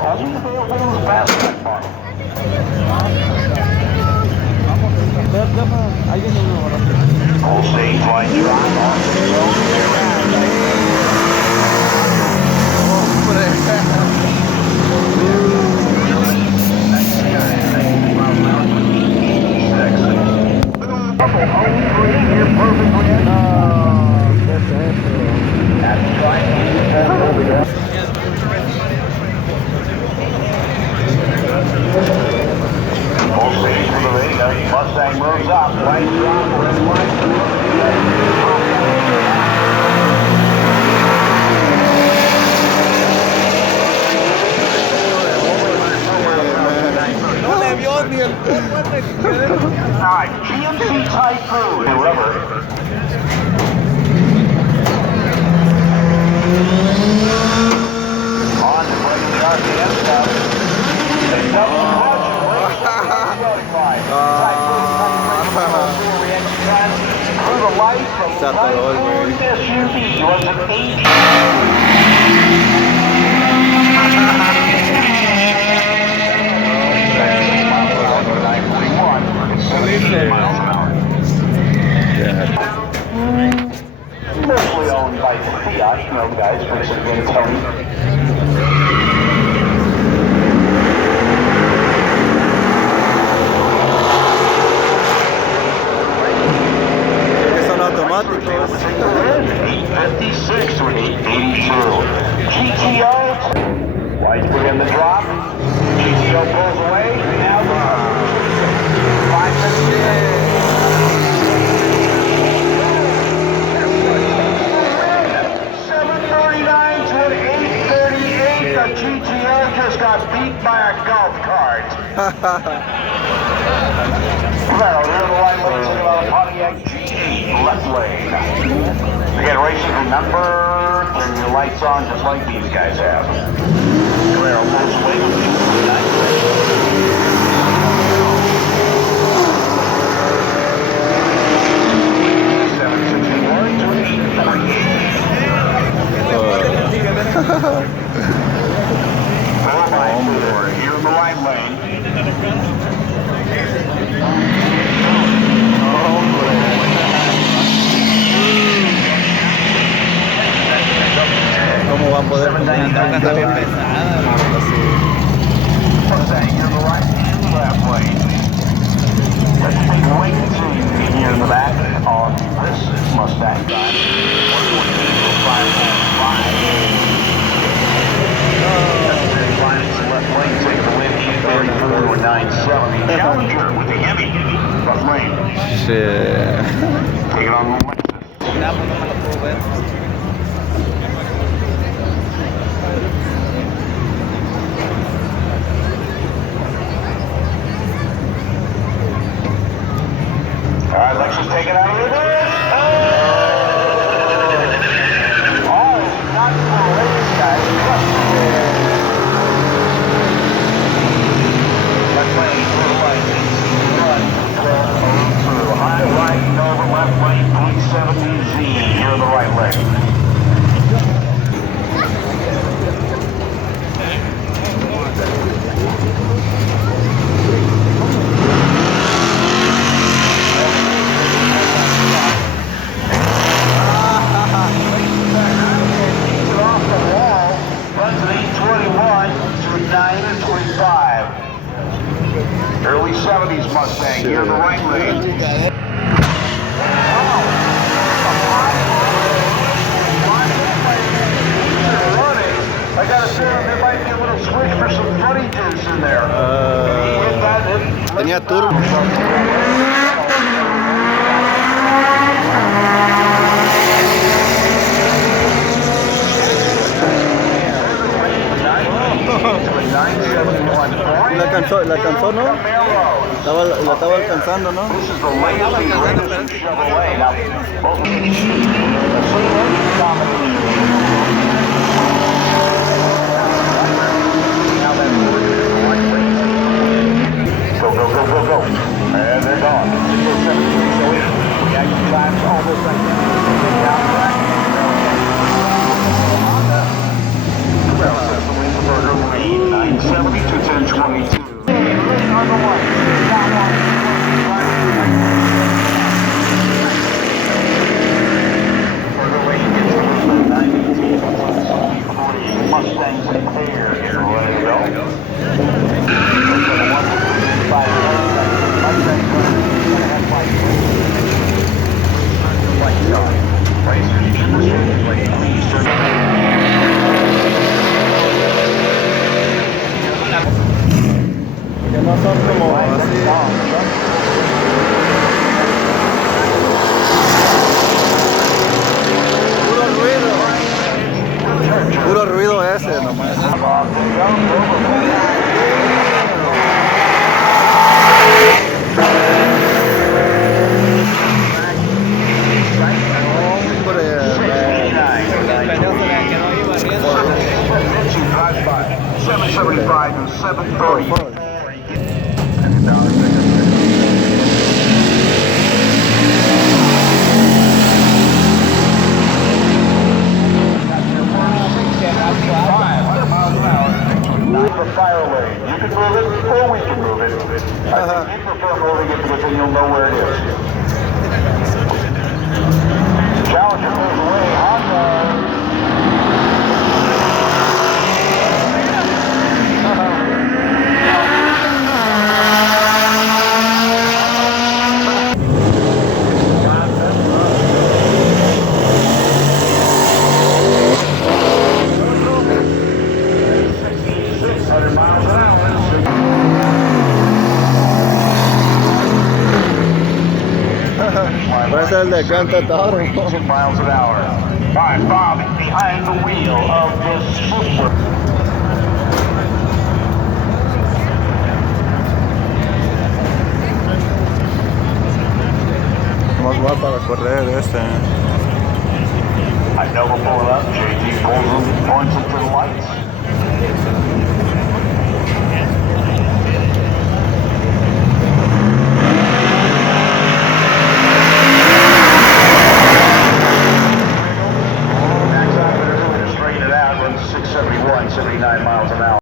Only available in the fastback model. Full stage line drive off the Full stage for the radio. Mustang moves up. Right drop. Red No le vio ni el All right, GMC Typhoon. Rubber. On to bring the RPM stuff. They double clutch. Through the light from Typhoon SUV was an 80. Mostly owned by Fiat, you know, guys, basically Tony. Son automáticos. 56 to 882. GTO. White put in the drop. GTO pulls away. Now the 739 to an 838. The GTO just got beat by a golf cart. Well, here the line looks about a Pontiac G8 left lane. Again, racing, remember, turn your lights on just like these guys have. Guerrero pulls away with 761 to 848. Here in the right lane. ¿Cómo va a poder Mustang, you're in the right and left lane. Let's take a wait and see here in the back on this Mustang. 1.5. Left lane, take the win, 834 to 970. Challenger with the Hemi, left lane. Sí. Take it on the Lexus. All right, Lexus, take it out of reverse. Oh, it's not for a race, guys. Left lane, through the right. Run, through. High right, over left lane, 370Z. Here in the right lane. Early 70s Mustang, here in the right lane. I gotta say, there might be a little switch for some funny juice in there. Tenía turbo. La alcanzó, ¿no? La estaba alcanzando, ¿no? Go, go, go, go, go. And they're gone. 607, so in. Reaction time's almost like that. Well, that's the Winterberger lead, 9 son como así. Puro ruido ese nomás. Hombre, 775 to 730. The fire lane. You can move it, or we can move it. I think you prefer moving it because then you'll know where it is. Challenger moves away. Honda. parece el de Canta Toro. 2 miles an hour. All right, Bob is behind the wheel of this super. Más va para correr este. I know we'll pull it up. JT pulls him, points it to the lights.